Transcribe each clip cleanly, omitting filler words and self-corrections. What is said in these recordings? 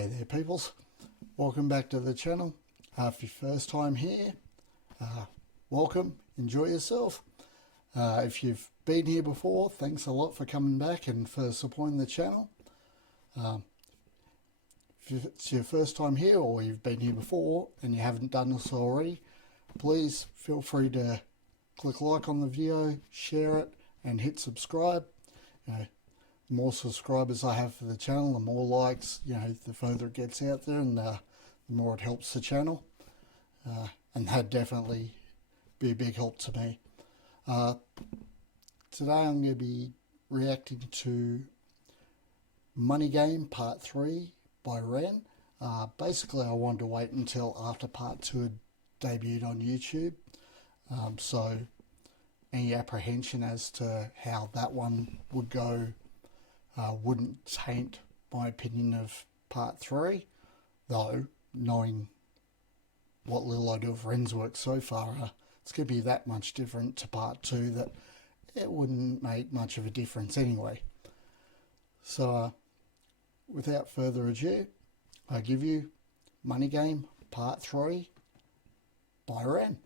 Hey there peoples, welcome back to the channel. If your first time here, welcome, enjoy yourself. If you've been here before, thanks a lot for coming back and for supporting the channel. If it's your first time here or you've been here before and you haven't done this already, please feel free to click like on the video, share it and hit subscribe. The more subscribers I have for the channel, the more likes, the further it gets out there, and the more it helps the channel. And that'd definitely be a big help to me. Today I'm going to be reacting to Money Game Part 3 by Ren. Basically I wanted to wait until after Part 2 had debuted on YouTube. So any apprehension as to how that one would go wouldn't taint my opinion of Part 3, though knowing what little I do of Ren's work so far, it's going to be that much different to Part 2 that it wouldn't make much of a difference anyway. So without further ado, I give you Money Game Part 3 by Ren.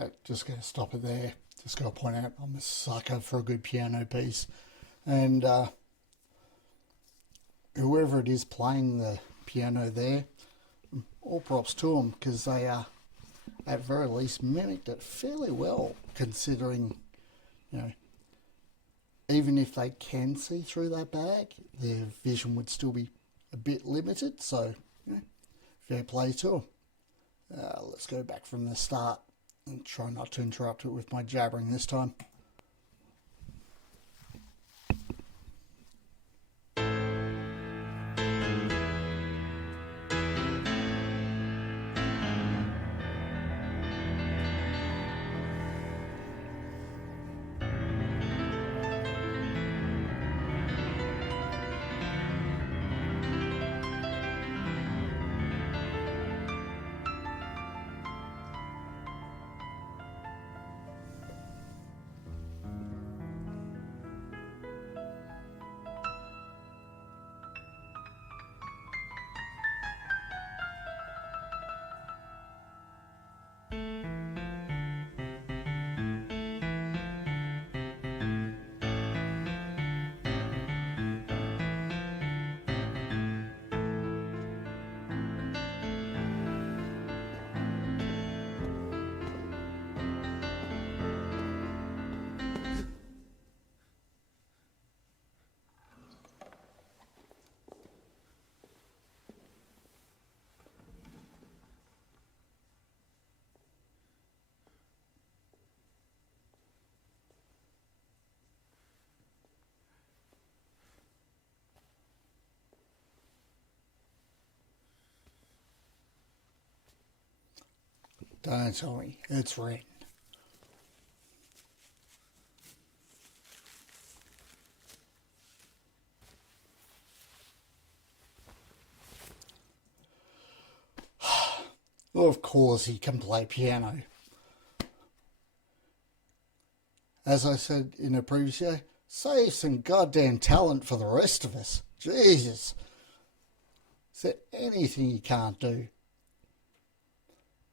Okay, just going to stop it there. Just going to point out I'm a sucker for a good piano piece, and whoever it is playing the piano there, all props to them, because they at very least mimicked it fairly well, considering, even if they can see through that bag, their vision would still be a bit limited, so fair play to them. Let's go back from the start and try not to interrupt it with my jabbering this time. Don't tell me, it's Ren. Well, of course he can play piano. As I said in a previous video, save some goddamn talent for the rest of us. Jesus. Is there anything he can't do?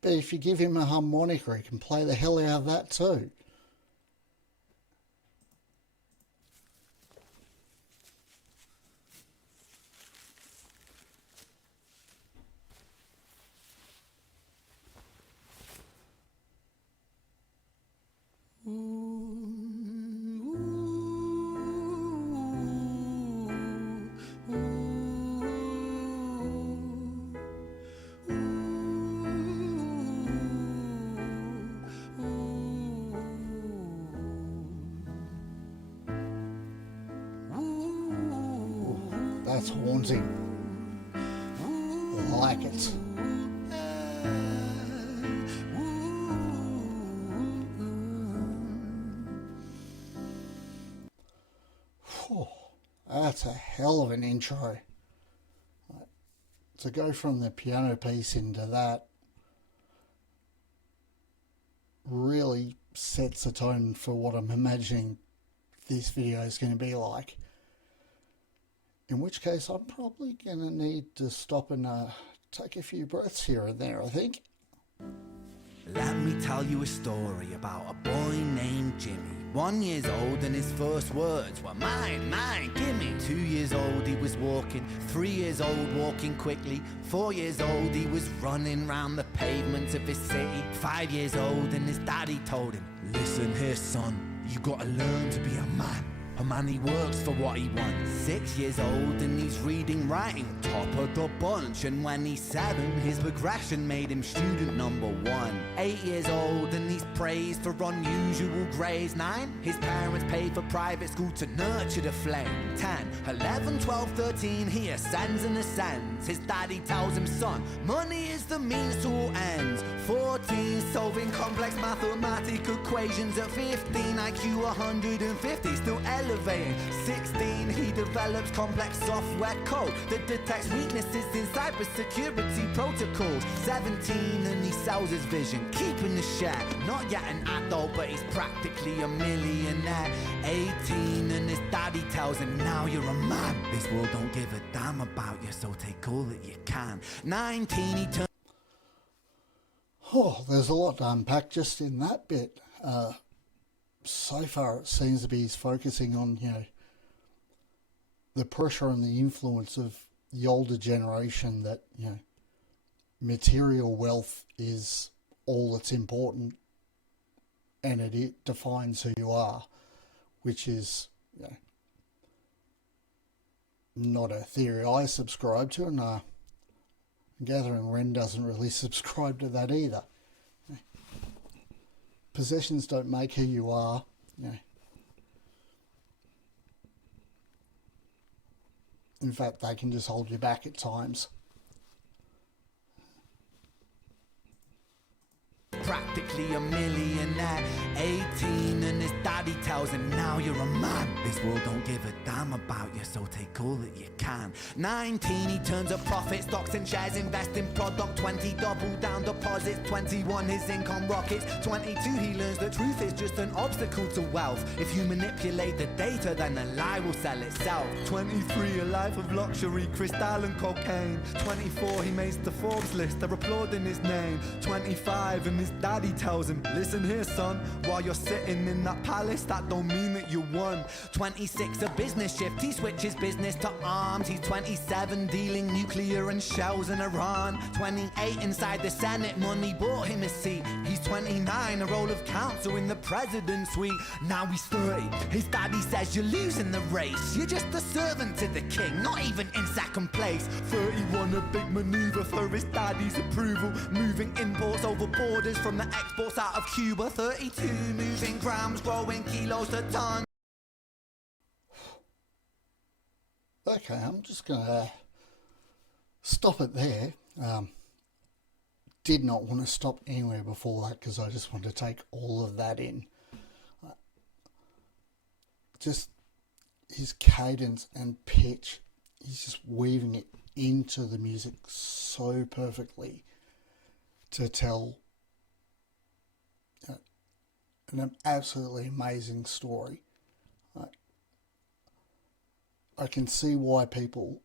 But if you give him a harmonica, he can play the hell out of that too. that's haunting. I like it. Whew, that's a hell of an intro. To go from the piano piece into that really sets the tone for what I'm imagining this video is going to be like. In which case I'm probably going to need to stop and take a few breaths here and there, I think. Let me tell you a story about a boy named Jimmy. 1 year old and his first words were mine, mine, gimme. 2 years old he was walking, 3 years old walking quickly. 4 years old he was running round the pavements of his city. 5 years old and his daddy told him, listen here son, you gotta learn to be a man. A man, he works for what he wants. 6 years old and he's reading, writing, top of the bunch. And when he's 7, his progression made him student number 1. 8 years old and he's praised for unusual grades. 9, his parents paid for private school to nurture the flame. 10, 11, 12, 13, he ascends and ascends. His daddy tells him, son, money is the means to all ends. 14, solving complex mathematic equations. At 15, IQ 150, still elevating. 16, he develops complex software code that detects weaknesses in cybersecurity protocols. 17, and he sells his vision, keeping the share. Not yet an adult, but he's practically a millionaire. 18, and his daddy tells him, now you're a man. This world don't give a damn about you, so take all that you can. 19, he turns... Oh, there's a lot to unpack just in that bit. So far it seems to be he's focusing on, the pressure and the influence of the older generation that, material wealth is all that's important and it defines who you are, which is, not a theory I subscribe to, and I'm gathering Ren doesn't really subscribe to that either. Possessions don't make who you are. In fact, they can just hold you back at times. Practically a millionaire. 18, and his daddy tells him, now you're a man. This world don't give a damn about you, so take all that you can. 19, he turns a profit, stocks and shares, invest in product. 20, double down deposits. 21, his income rockets. 22, he learns the truth is just an obstacle to wealth. If you manipulate the data, then the lie will sell itself. 23, a life of luxury, crystal and cocaine. 24, he makes the Forbes list, they're applauding his name. 25, and his daddy tells him, listen here son, while you're sitting in that palace, that don't mean that you won. 26, a business shift, he switches business to arms. He's 27, dealing nuclear and shells in Iran. 28, inside the Senate, money bought him a seat. He's 29, a role of counsel in the president's suite. Now he's 30, his daddy says you're losing the race. You're just a servant to the king, not even in second place. 31, a big maneuver for his daddy's approval, moving imports over borders from the exports out of Cuba. 32, moving grams, growing kilos a ton. Okay, I'm just going to stop it there. Did not want to stop anywhere before that because I just want to take all of that in. Just his cadence and pitch, he's just weaving it into the music so perfectly to tell an absolutely amazing story. I can see why people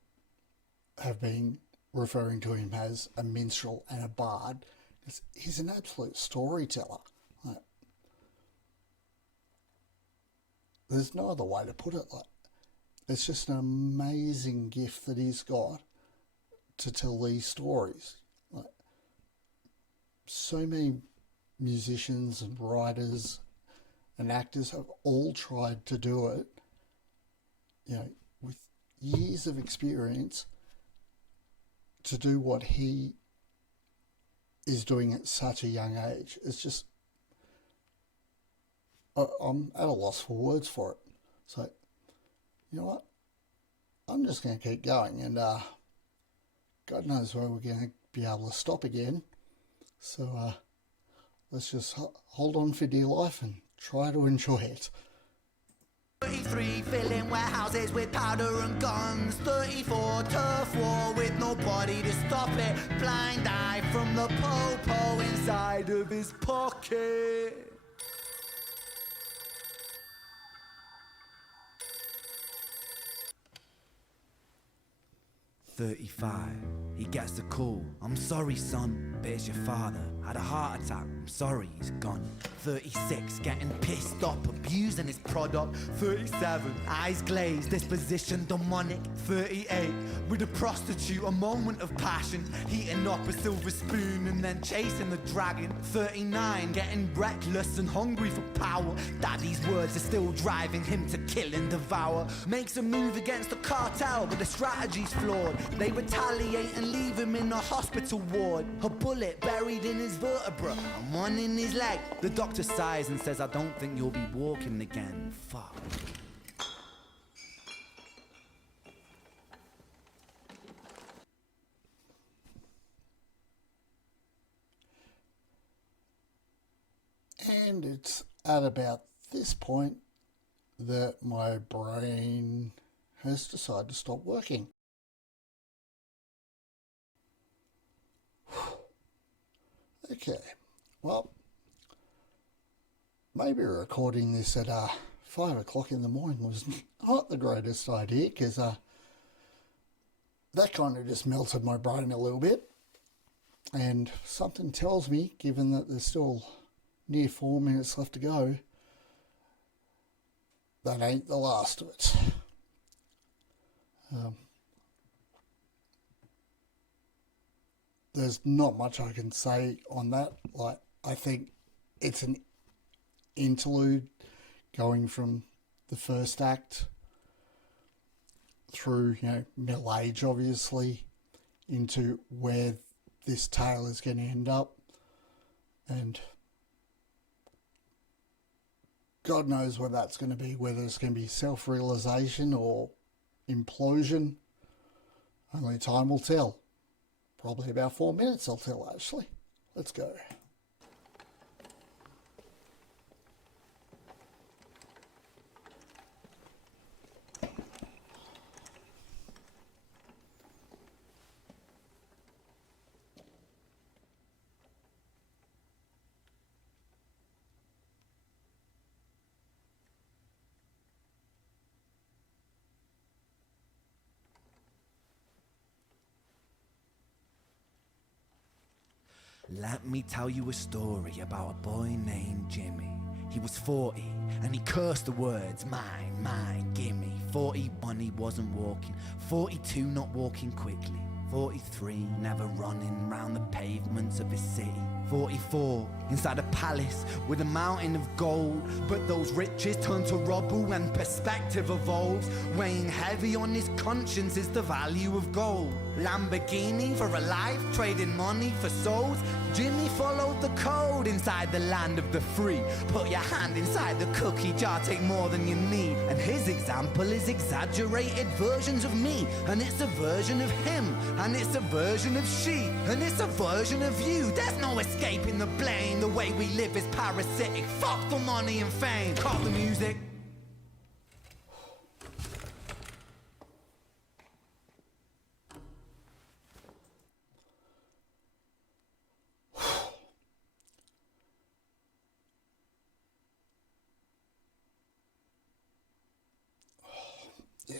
have been referring to him as a minstrel and a bard. He's an absolute storyteller. There's no other way to put it. It's just an amazing gift that he's got to tell these stories. So many musicians and writers and actors have all tried to do it, with years of experience to do what he is doing at such a young age. It's just, I'm at a loss for words for it. So, you know what? I'm just going to keep going, and God knows where we're going to be able to stop again. So let's just hold on for dear life and try to enjoy it. 33 filling warehouses with powder and guns. 34 turf war with nobody to stop it. Blind eye from the po-po inside of his pocket. 35. He gets the call. I'm sorry, son, but it's your father. Had a heart attack. I'm sorry, he's gone. 36. Getting pissed up, abusing his product. 37. Eyes glazed, disposition demonic. 38. With a prostitute, a moment of passion. Heating up a silver spoon and then chasing the dragon. 39. Getting reckless and hungry for power. Daddy's words are still driving him to kill and devour. Makes a move against the cartel, but the strategy's flawed. They retaliate and leave him in a hospital ward. A bullet buried in his vertebra and one in his leg. The doctor sighs and says, I don't think you'll be walking again. Fuck. And it's at about this point that my brain has decided to stop working. Okay, well, maybe recording this at 5 o'clock in the morning was not the greatest idea, because that kind of just melted my brain a little bit. And something tells me, given that there's still near 4 minutes left to go, that ain't the last of it. There's not much I can say on that. Like, I think it's an interlude going from the first act through, middle age, obviously, into where this tale is going to end up. And God knows where that's going to be, whether it's going to be self-realization or implosion. Only time will tell. Probably about 4 minutes I'll tell, actually. Let's go. Let me tell you a story about a boy named Jimmy. He was 40 and he cursed the words, mine, mine, gimme. 41 he wasn't walking, 42 not walking quickly, 43 never running round the pavements of his city, 44 inside a palace with a mountain of gold. But those riches turn to rubble when perspective evolves. Weighing heavy on his conscience is the value of gold. Lamborghini for a life, trading money for souls. Jimmy followed the code inside the land of the free. Put your hand inside the cookie jar, take more than you need. And his example is exaggerated versions of me. And it's a version of him, and it's a version of she, and it's a version of you. There's no escaping the blame. The way we live is parasitic. Fuck the money and fame. Cut the music. Yeah.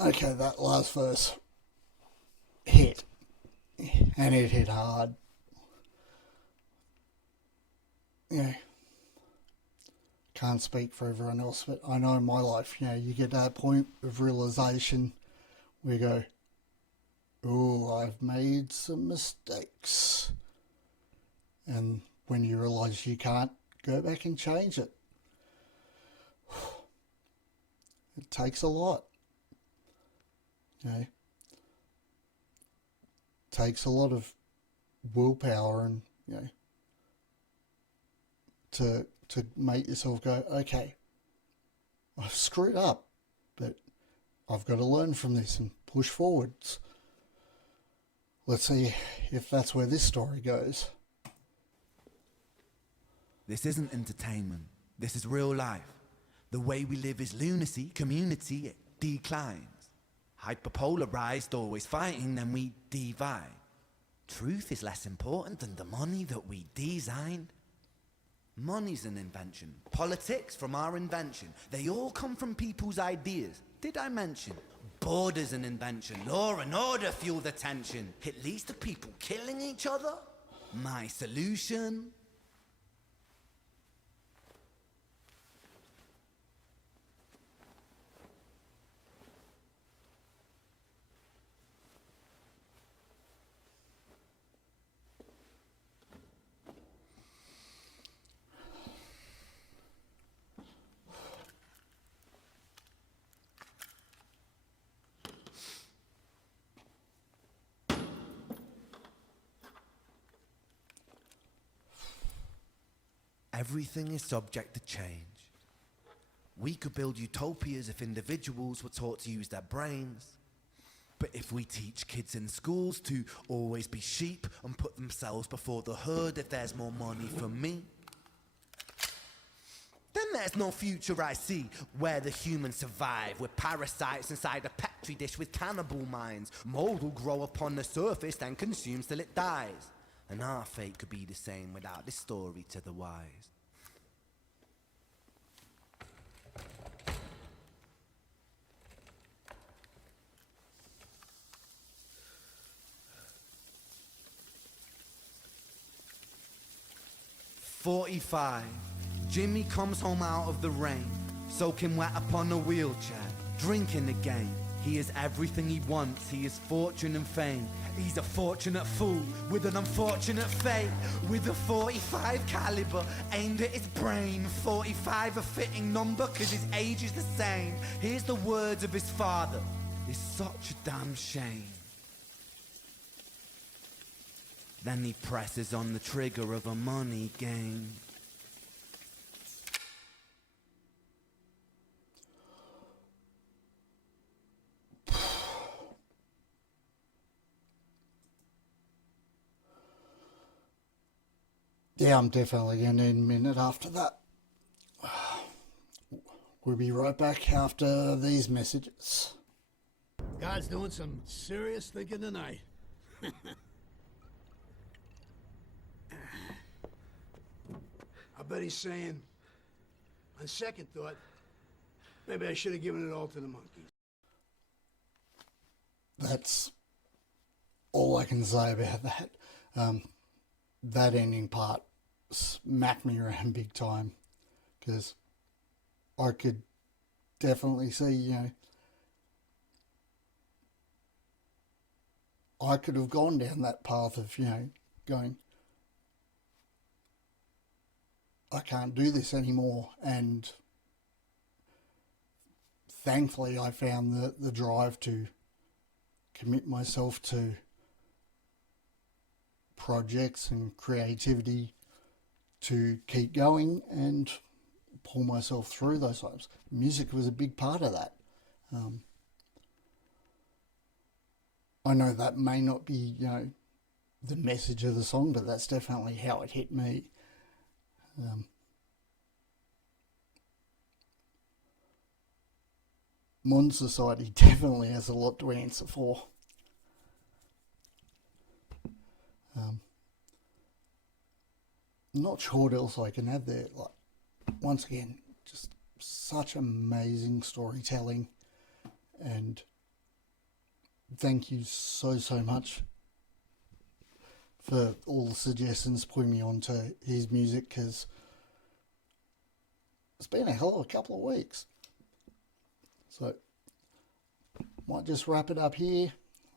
Okay, that last verse hit, and it hit hard. Can't speak for everyone else, but I know in my life, you get to that point of realization where you go, oh, I've made some mistakes. And when you realize you can't go back and change it, it takes a lot. you know, takes a lot of willpower and, you know, to make yourself go, okay, I've screwed up, but I've got to learn from this and push forwards. Let's see if that's where this story goes. This isn't entertainment. This is real life. The way we live is lunacy, community, it declines. Hyperpolarized, always fighting, then we divide. Truth is less important than the money that we designed. Money's an invention. Politics from our invention. They all come from people's ideas. Did I mention? Border's an invention. Law and order fuel the tension. It leads to people killing each other. My solution? Everything is subject to change. We could build utopias if individuals were taught to use their brains. But if we teach kids in schools to always be sheep and put themselves before the herd if there's more money for me, then there's no future I see where the humans survive with parasites inside a petri dish with cannibal minds. Mold will grow upon the surface then consumes till it dies. And our fate could be the same without this story to the wise. "45. Jimmy comes home out of the rain, soaking wet upon a wheelchair, drinking again. He is everything he wants, he is fortune and fame. He's a fortunate fool with an unfortunate fate. With a 45 caliber aimed at his brain. 45 a fitting number cause his age is the same. Here's the words of his father, it's such a damn shame. Then he presses on the trigger of a money game. Yeah, I'm definitely going to need a minute after that. We'll be right back after these messages. God's doing some serious thinking tonight. I bet he's saying, on second thought, maybe I should have given it all to the monkeys. That's all I can say about that. That ending part smacked me around big time because I could definitely see, you know, I could have gone down that path of, you know, going, I can't do this anymore. And thankfully I found the drive to commit myself to projects and creativity to keep going and pull myself through those times. Music was a big part of that. I know that may not be, you know, the message of the song, but that's definitely how it hit me. Modern society definitely has a lot to answer for. Not sure what else I can add there. Like, once again, just such amazing storytelling, and thank you so much for all the suggestions, putting me on to his music, because it's been a hell of a couple of weeks. So, might just wrap it up here.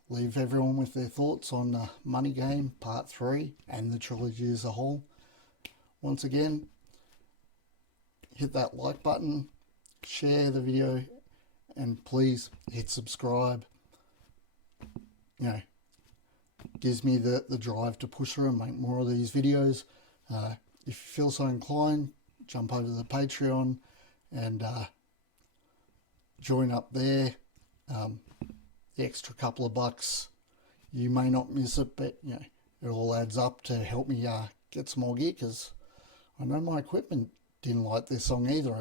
Leave everyone with their thoughts on Money Game Part 3 and the trilogy as a whole. Once again, hit that like button, share the video, and please hit subscribe. you know, gives me the drive to push through and make more of these videos. If you feel so inclined, jump over to the Patreon and join up there. The extra couple of bucks, you may not miss it, but you know, it all adds up to help me get some more gear, because I know my equipment didn't like this song either.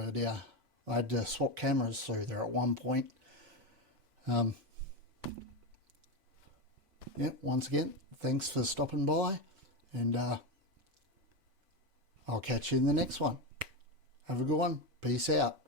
I had to swap cameras through there at one point. Yeah, once again, thanks for stopping by, and I'll catch you in the next one. Have a good one. Peace out.